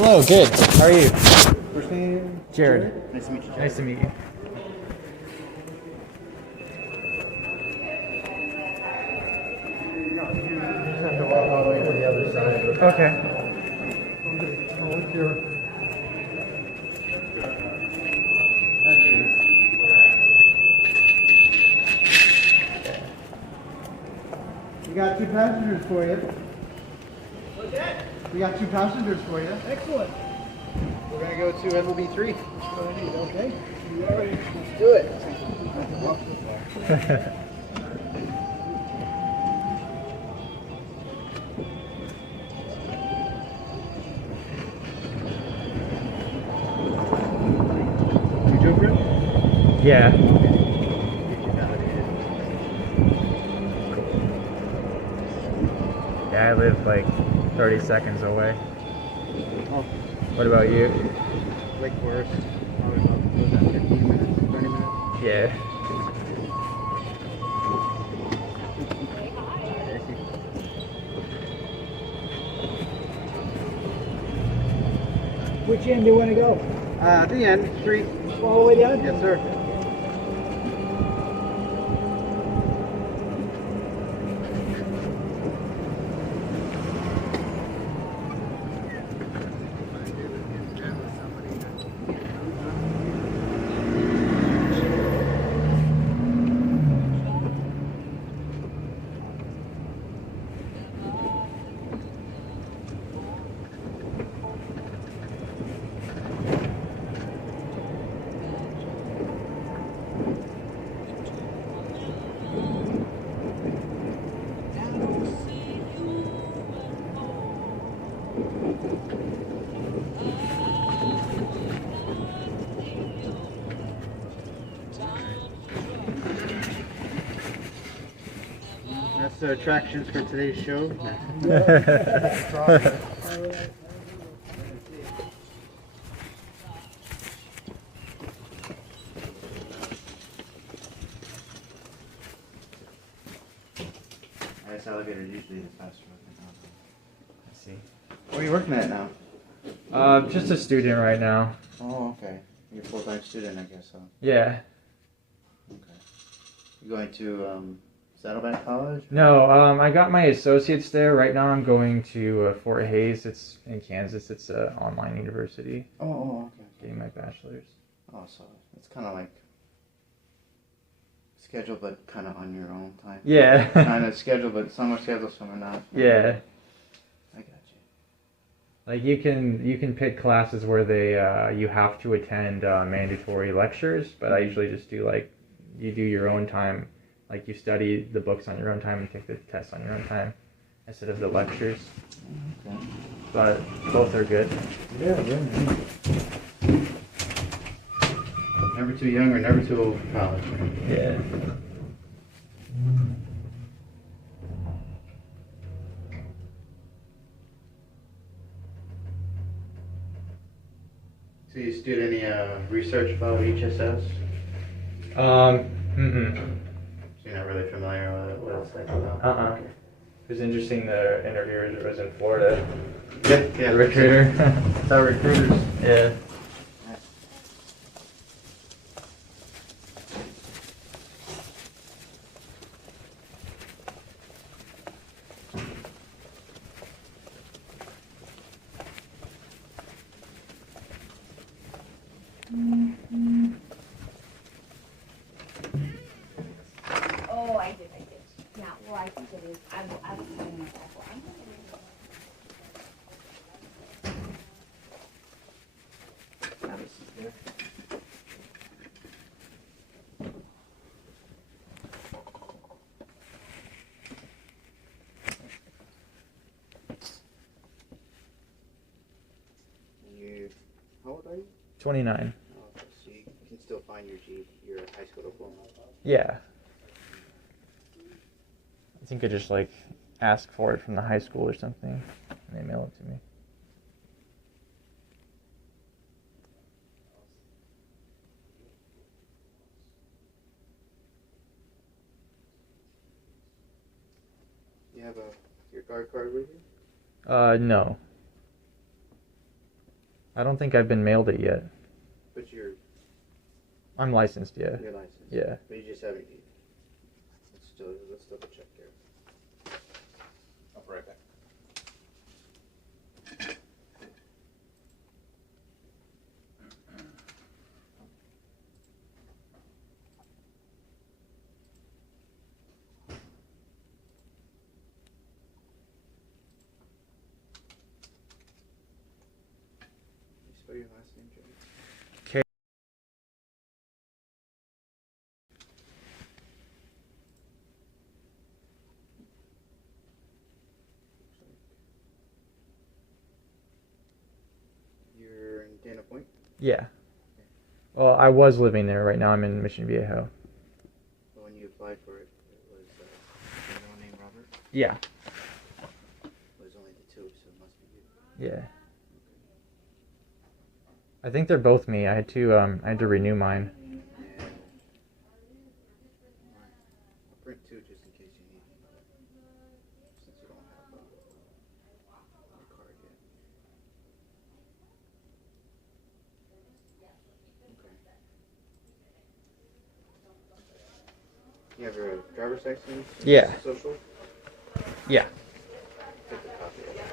Hello, good. How are you? First name? Jared. Nice to meet you, Jared. Nice to meet you. No, you just have to walk all the way to the other side. Okay. I'll look here. Actually, we got two passengers for you. What's that? We got two passengers for you. Excellent. We're gonna go to LB3. Okay. You ready? Let's do it. You drove it? Yeah. Yeah, I live like 30 seconds away. Oh, What about you? Lake Forest. Probably about, what was that, 15 minutes, 30 minutes? Yeah. Which end do you want to go? The end, 3. All the way down? Yes, sir. That's the attractions for today's show. This elevator is usually the faster. I see. Where are you working at now? Just a student right now. Oh, okay. You're a full-time student, I guess, huh? Yeah. Okay. You going to Saddleback College? No, I got my associates there. Right now I'm going to Fort Hays. It's in Kansas. It's an online university. Oh, okay. Getting my bachelor's. Oh, so it's kind of like scheduled, but kind of on your own time. Yeah. Kind of scheduled, but some are scheduled, some are not. Yeah. I got you. Like you can pick classes where they you have to attend mandatory lectures, but I usually just do like you do your own time, like you study the books on your own time and take the tests on your own time instead of the lectures. Okay. But both are good. Yeah. Never too young or never too old for college. Yeah. So you did any research about HSS? Mm-mm. So you're not really familiar with what it's like about? It was interesting. The interviewer was in Florida. Yeah. The recruiter. It's our recruiters. Yeah. Oh, I did. Yeah, well, I think it is. I will send it back. I'm gonna How old are you? 29. Oh, okay. So you can still find your high school diploma. Yeah. I think I just like ask for it from the high school or something, and they mail it to me. You have your guard card with you? No. I don't think I've been mailed it yet. But I'm licensed, yeah. you're licensed. Yeah. But you just haven't. Let's double check there. I'll be right back. Can you spell your last name, Jay? You're in Dana Point? Yeah. Well, I was living there. Right now I'm in Mission Viejo. Well, when you applied for it, it was no named Robert? Yeah. It was only the two, so it must be you. Yeah. I think they're both me. I had to renew mine. Yeah. I'll print two just in case you need them, since you don't have a card yet. Okay. You have your driver's license? Yeah. Social? Yeah. Take a copy of that.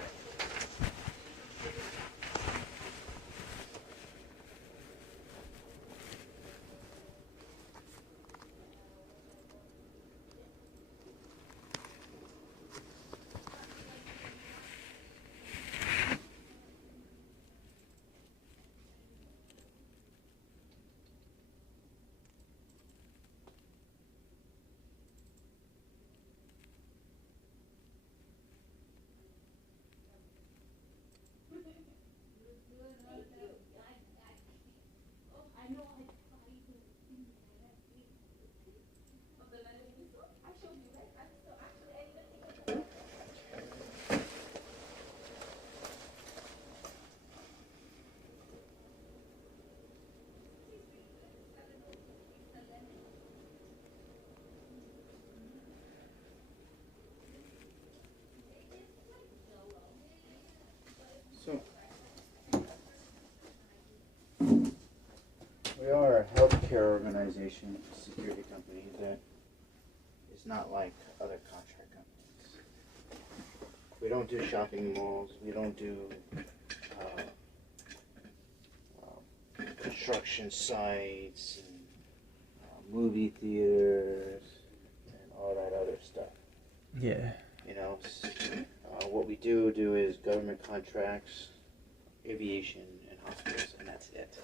So, we are a healthcare organization, security company that is not like other contract companies. We don't do shopping malls. We don't do construction sites and movie theaters and all that other stuff. Yeah. You know, what we do is government contracts, aviation, and hospitals, and that's it.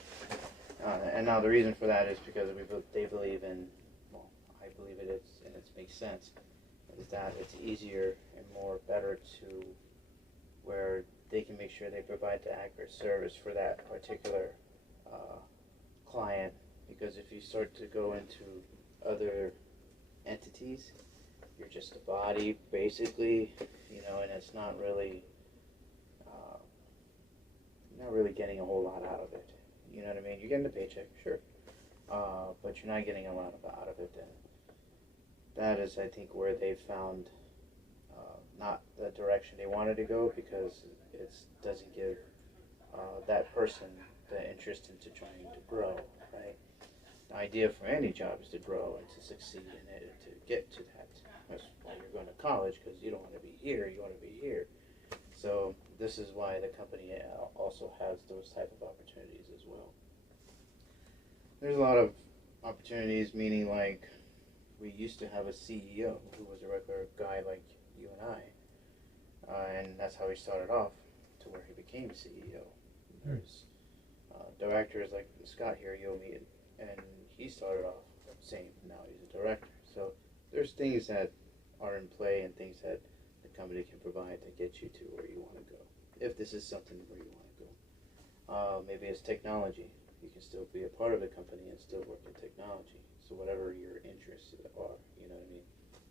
And now the reason for that is because they believe in, well, I believe it is, and it makes sense, is that it's easier and more better to where they can make sure they provide the accurate service for that particular client. Because if you start to go into other entities, you're just a body, basically, you know, and it's not really, you're not really getting a whole lot out of it. You know what I mean? You're getting a paycheck, sure, but you're not getting a lot out of it. And that is, I think, where they found not the direction they wanted to go, because it doesn't give that person the interest into trying to grow, right? The idea for any job is to grow and to succeed in it, and to get to that. That's why you're going to college, because you don't want to be here, you want to be here. So this is why the company also has those type of opportunities as well. There's a lot of opportunities, meaning like we used to have a CEO who was a regular guy like you and I, and that's how he started off to where he became CEO. There's directors like Scott here, you'll meet, and he started off same. Now he's a director. So there's things that are in play and things that the company can provide to get you to where you want to go. If this is something where you want to go, maybe it's technology. You can still be a part of the company and still work in technology. So whatever your interests are, you know what I mean.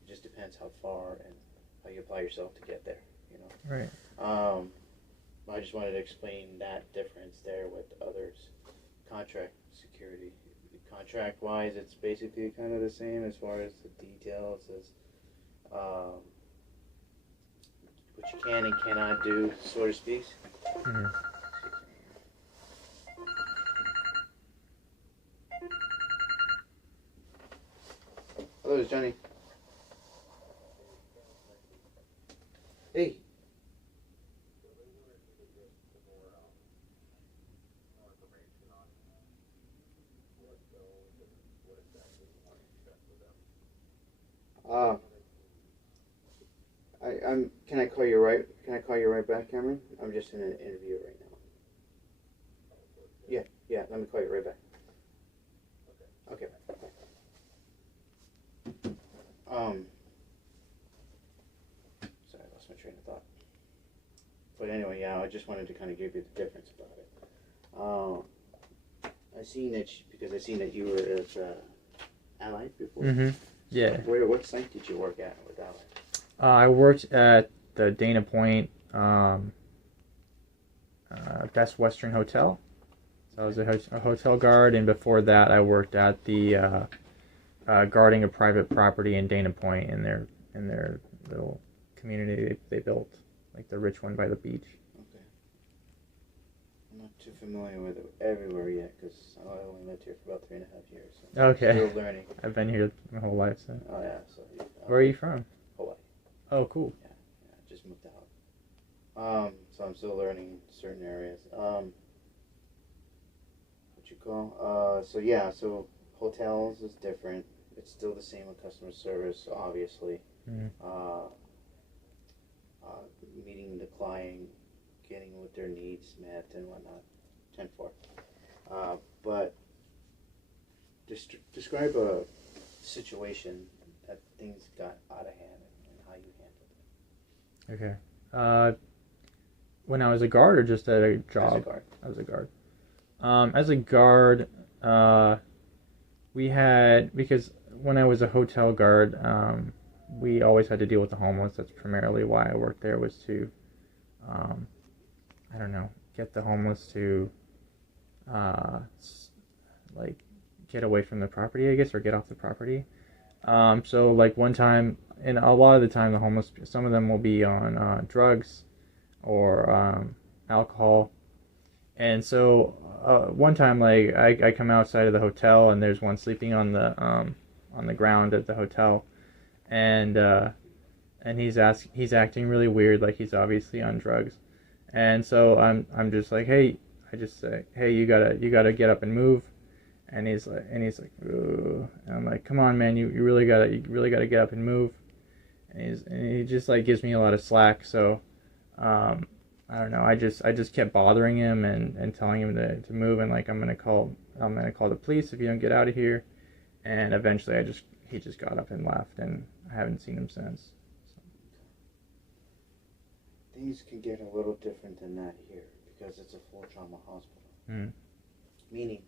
It just depends how far and how you apply yourself to get there. You know. Right. I just wanted to explain that difference there with others. Contract security. Contract-wise, it's basically kind of the same as far as the details as what you can and cannot do, so to speak. Mm-hmm. Oh, there's Johnny. Hey. I'm. Can I call you right? Can I call you right back, Cameron? I'm just in an interview right now. Yeah, yeah. Let me call you right back. Okay. Sorry, I lost my train of thought. But anyway, yeah, I just wanted to kind of give you the difference about it. I seen that because I seen that you were at Allied before. Mm-hmm. Yeah. What site did you work at with Allied? I worked at the Dana Point Best Western Hotel. So I was a hotel guard, and before that, I worked at the guarding a private property in Dana Point in their little community they built, like the rich one by the beach. Okay. I'm not too familiar with it everywhere yet because I only lived here for about 3.5 years. So Okay. I'm still learning. I've been here my whole life. So. Oh yeah. So. Where are you from? Hawaii. Oh, cool. Yeah. Just moved out. So I'm still learning certain areas. What you call? So yeah. So hotels is different. It's still the same with customer service, obviously. Mm. Meeting the client, getting what their needs met and whatnot. 10-4. But describe a situation that things got out of hand and how you handled it. Okay. When I was a guard or just at a job? As a guard. As a guard. As a guard, we had, because when I was a hotel guard, we always had to deal with the homeless. That's primarily why I worked there, was to, I don't know, get the homeless to, like, get away from the property, I guess, or get off the property. So, like, one time, and a lot of the time, the homeless, some of them will be on drugs or alcohol. And so, one time, like, I come outside of the hotel, and there's one sleeping on the ground at the hotel, and he's acting really weird, like he's obviously on drugs. And so I'm just like, hey, I just say, hey, you gotta get up and move. And he's like, ooh. And I'm like, come on, man, you really gotta get up and move. And he just like gives me a lot of slack. So I don't know. I just kept bothering him and telling him to move, and like I'm gonna call the police if you don't get out of here. And eventually he just got up and left, and I haven't seen him since. So. Things can get a little different than that here because it's a full trauma hospital. Mm. Meaning,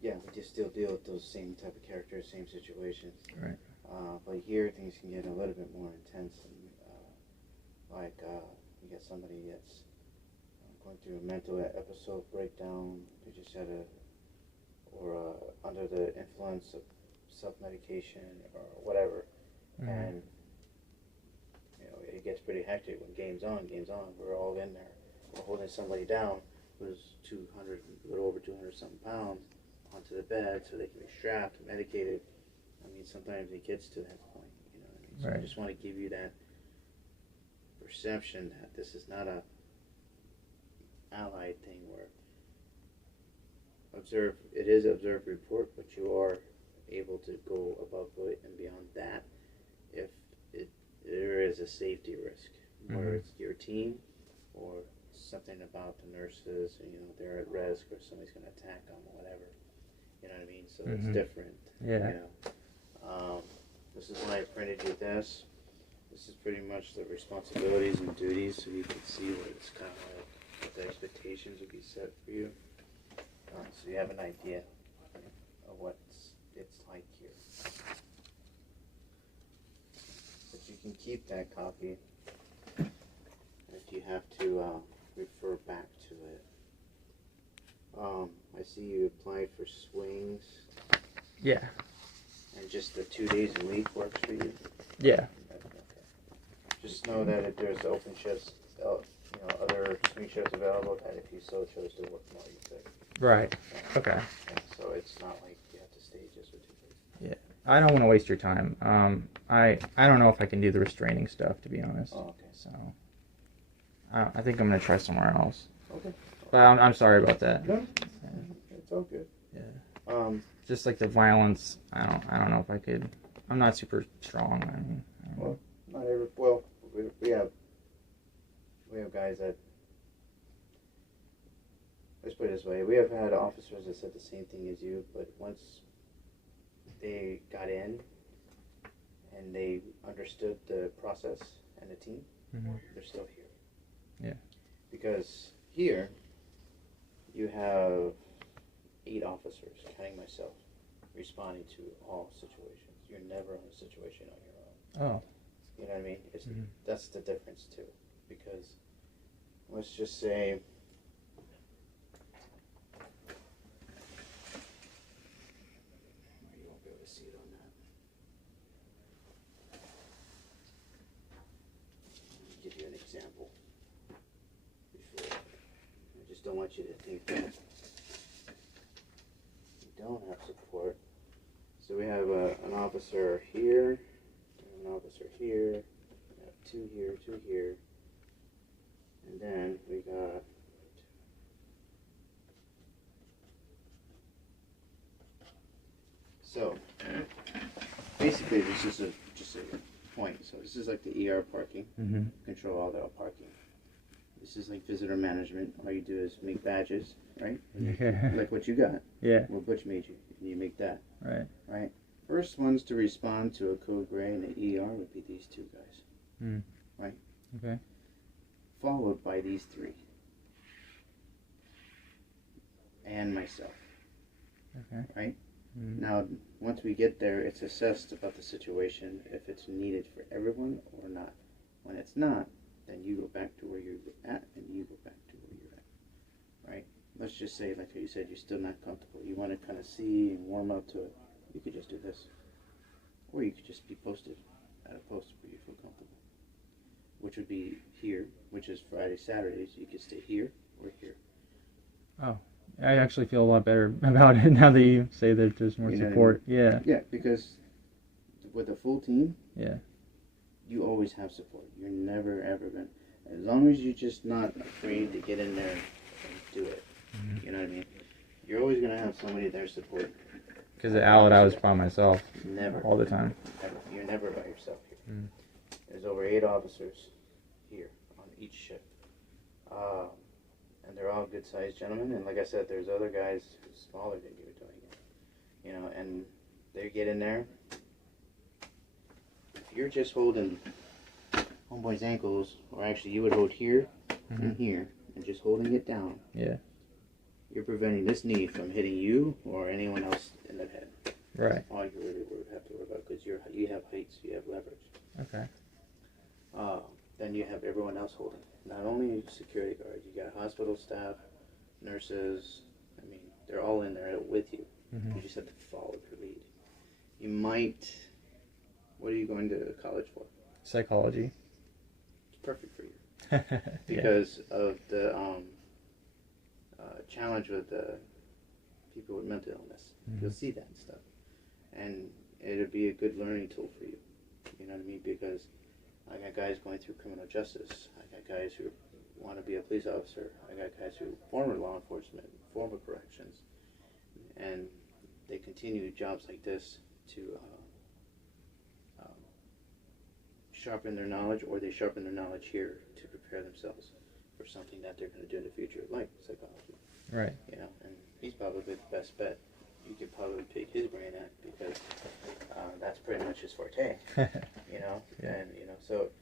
yeah, we just still deal with those same type of characters, same situations. Right. But here things can get a little bit more intense, and you get somebody that's going through a mental episode breakdown. They just had or under the influence of self-medication or whatever. Mm-hmm. And it gets pretty hectic when game's on. We're all in there. We're holding somebody down who's a little over 200 something pounds onto the bed so they can be strapped, medicated. I mean, sometimes it gets to that point. You know what I mean? So right. I just want to give you that perception that this is not a allied thing where it is observe, report, but you are able to go above it and beyond that if there is a safety risk, whether it's your team or something about the nurses, they're at risk or somebody's going to attack them or whatever. You know what I mean? So it's different. Yeah. This is why I printed you this. This is pretty much the responsibilities and duties, so you can see what it's kind of like, what the expectations would be set for you. So you have an idea of what it's like here. But you can keep that copy if you have to refer back to it. I see you applied for swings. Yeah. And just the 2 days a week works for you? Yeah. Just know that if there's open shifts, other swing shifts available, that if you so chose to work more, you could. Right. Okay. So it's not like you have to stay just for 2 days. Yeah. I don't want to waste your time. I don't know if I can do the restraining stuff, to be honest. Oh, okay. So I think I'm gonna try somewhere else. Okay. But I'm sorry about that. No, it's all good. Yeah. Just like the violence, I don't know if I could. I'm not super strong. I mean, I don't know. Well, not every. Well, we have guys that. Let's put it this way: we have had officers that said the same thing as you, but once they got in and they understood the process and the team, they're still here. Yeah. Because here you have 8 officers, counting myself, responding to all situations. You're never in a situation on your own. Oh. You know what I mean? That's the difference too. Because let's just say you won't be able to see it on that. Let me give you an example. Before I just don't want you to think that you don't have support. So we have an officer here, an officer here, we have 2 here, 2 here, and then we got so basically this is just a point. So this is like the ER parking, control all the parking. This is like visitor management. All you do is make badges, right? Like what you got. Yeah. What Butch made you, and you make that. Right. Right. First ones to respond to a code gray in the ER would be these 2 guys. Right. Okay. Followed by these 3. And myself. Okay. Right. Now, once we get there, it's assessed about the situation if it's needed for everyone or not. When it's not, then you go back to where you're at, and you go back to where you're at. Right. Let's just say, like you said, you're still not comfortable. You want to kind of see and warm up to it. You could just do this. Or you could just be posted at a post where you feel comfortable. Which would be here, which is Friday, Saturdays. You could stay here or here. Oh, I actually feel a lot better about it now that you say that there's more You know what I support. Yeah. Yeah, because with a full team, Yeah. you always have support. You're never, ever going to, as long as you're just not afraid to get in there and do it. You know what I mean? You're always going to have somebody there support. Because at Allied, I was by myself. Never. All the time. Ever. You're never by yourself here. There's over 8 officers here on each shift. And they're all good-sized gentlemen. And like I said, there's other guys smaller than you doing it. You know, and they get in there. If you're just holding homeboy's ankles, or actually you would hold here and here, and just holding it down. Yeah. You're preventing this knee from hitting you or anyone else in the head. Right. That's all you really have to worry about, because you have heights, you have leverage. Okay. Then you have everyone else holding. Not only security guards, you got hospital staff, nurses. I mean, they're all in there with you. You just have to follow their lead. You might. What are you going to college for? Psychology. It's perfect for you because of the challenge with people with mental illness. You'll see that and stuff, and it'll be a good learning tool for you. You know what I mean? Because I got guys going through criminal justice. I got guys who want to be a police officer. I got guys who former law enforcement, former corrections, and they continue jobs like this to sharpen their knowledge, or they sharpen their knowledge here to prepare themselves for something that they're going to do in the future, like psychology. Right. You know, and he's probably the best bet you could probably pick his brain at, because that's pretty much his forte. You know, Yeah. and you know, so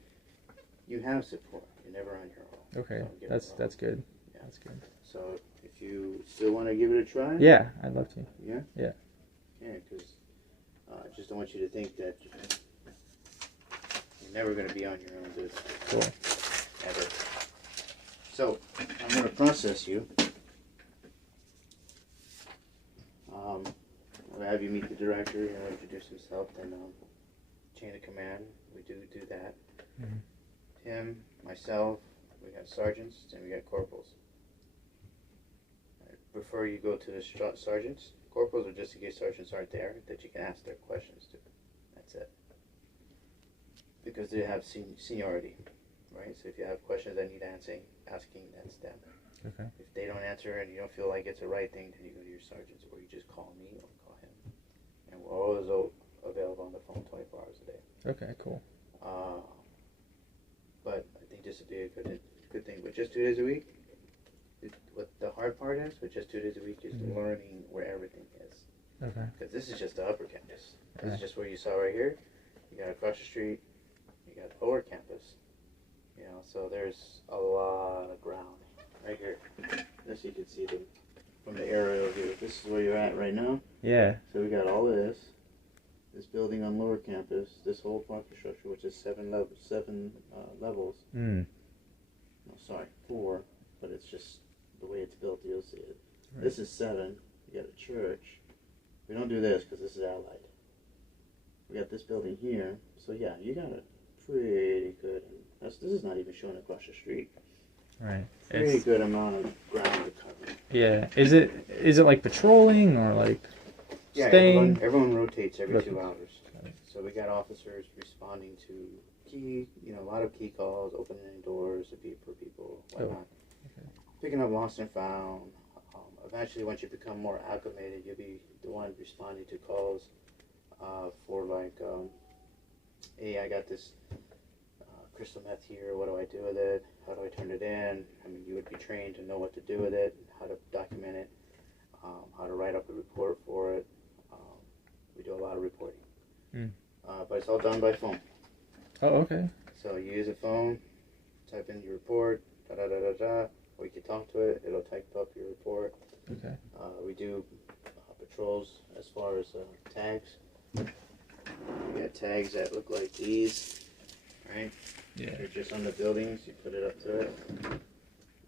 you have support. You're never on your own. Okay. Don't get me wrong. That's good. Yeah. That's good. So if you still want to give it a try, Yeah, I'd love to. yeah, Yeah. yeah, because I just don't want you to think that you're never going to be on your own, dude. Cool. Ever. So I'm going to process you. I'll have you meet the director, you know, introduce himself, then chain of command. We do that. Him, myself, we got sergeants, and we got corporals. I prefer you go to the sergeants Corporals are just in case sergeants aren't there that you can ask their questions to. That's it. Because they have seniority, right? So if you have questions that need asking, that's them. Okay. If they don't answer and you don't feel like it's the right thing, then you go to your sergeants, or you just call me or call him. And we're always available on the phone 24 hours a day. Okay, cool. But I think this would be a good thing. But just 2 days a week, what the hard part is, with just 2 days a week, is learning where everything is. Okay. Because this is just the upper campus. This Right. is just where you saw right here. You got across the street, you got the lower campus. You know, so there's a lot of ground right here. As you can see from the aerial view. This is where you're at right now. Yeah. So we got all of this building on lower campus, this whole parking structure, which is seven levels. Mm. No, sorry, 4, but it's just the way it's built. You'll see it. Right. This is 7. You got a church. We don't do this because this is allied. We got this building here. So yeah, you got it pretty good. This is not even showing across the street. Right. Pretty good amount of ground to cover. Yeah. Is it like patrolling or like Yeah, staying? everyone rotates every 2 Rotates. hours. Got it. So we got officers responding to a lot of key calls, opening doors for people, whatnot. Okay. Picking up lost and found. Eventually, once you become more acclimated, you'll be the one responding to calls for like, hey, I got this crystal meth here. What do I do with it? How do I turn it in? I mean, you would be trained to know what to do with it, how to document it, how to write up a report for it. We do a lot of reporting. Mm. But it's all done by phone. Oh, okay. So you use a phone, type in your report, or you can talk to it. It'll type up your report. Okay. We do patrols as far as tags. We got tags that look like these, right? Yeah. They're just on the buildings. You put it up to it. It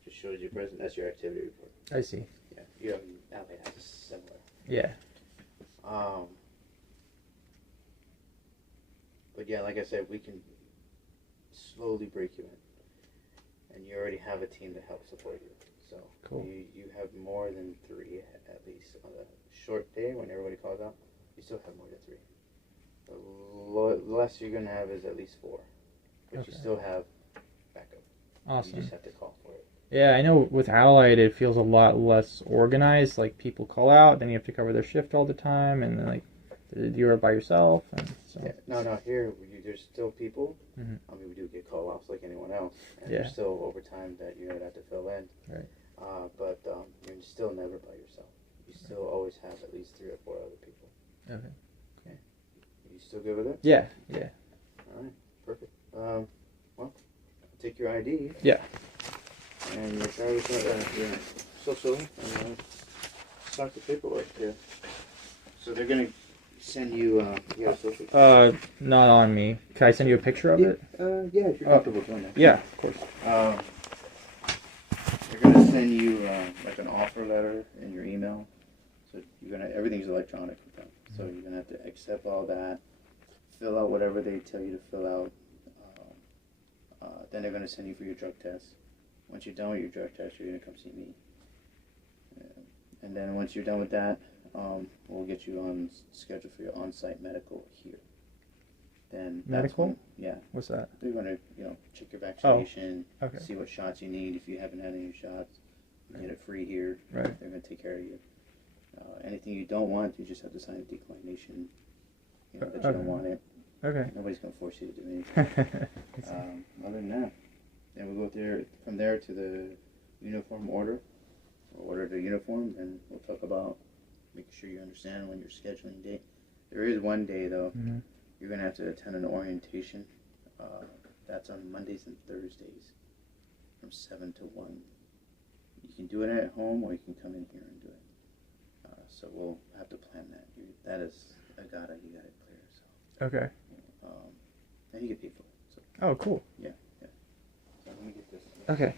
just shows you present. That's your activity report. I see. Yeah, you have Allied has a similar. Yeah. But yeah, like I said, we can slowly break you in, and you already have a team to help support you. So Cool. you have more than 3 at least on a short day when everybody calls out. You still have more than 3. The less you're gonna have is at least 4, but Okay. you still have backup. You Awesome. just have to call for it. Yeah, I know with Allied it feels a lot less organized. Like people call out, then you have to cover their shift all the time, and then like you're by yourself, and so. Yeah. No. Here, there's still people. Mhm. I mean, we do get call-offs like anyone else, and Yeah. there's still overtime that you're gonna have to fill in. Right. But you're still never by yourself. You still always have at least 3 or 4 other people. Okay. You still good with it? Yeah. Yeah. All right. Perfect. Well, take your ID. Yeah. And your driver's your social, and start the paperwork here. So they're gonna send you. You got a social. Not on me. Can I send you a picture of Yeah. it? Yeah. If you're comfortable doing that. Yeah, of course. They're gonna send you like an offer letter in your email. So everything's electronic with them. So you're gonna have to accept all that, fill out whatever they tell you to fill out. Then they're gonna send you for your drug test. Once you're done with your drug test, you're gonna come see me. And then once you're done with that, we'll get you on schedule for your on-site medical here. Then that's Medical? when- yeah. What's that? They're going to, check your vaccination, Okay. see what shots you need. If you haven't had any shots, you get it free here. Right. They're going to take care of you. Anything you don't want, you just have to sign a declination. That you Okay. don't want it. Okay. Nobody's going to force you to do anything. Other than that, then we'll go from there to the uniform order. We'll order the uniform, and we'll talk about making sure you understand when your scheduling date. There is one day, though. Mhm. You're going to have to attend an orientation. That's on Mondays and Thursdays from 7 to 1. You can do it at home, or you can come in here and do it. So we'll have to plan that. That is you got it clear. So, Okay. and you get paid for it. So, Oh, cool. so let me get this. Okay.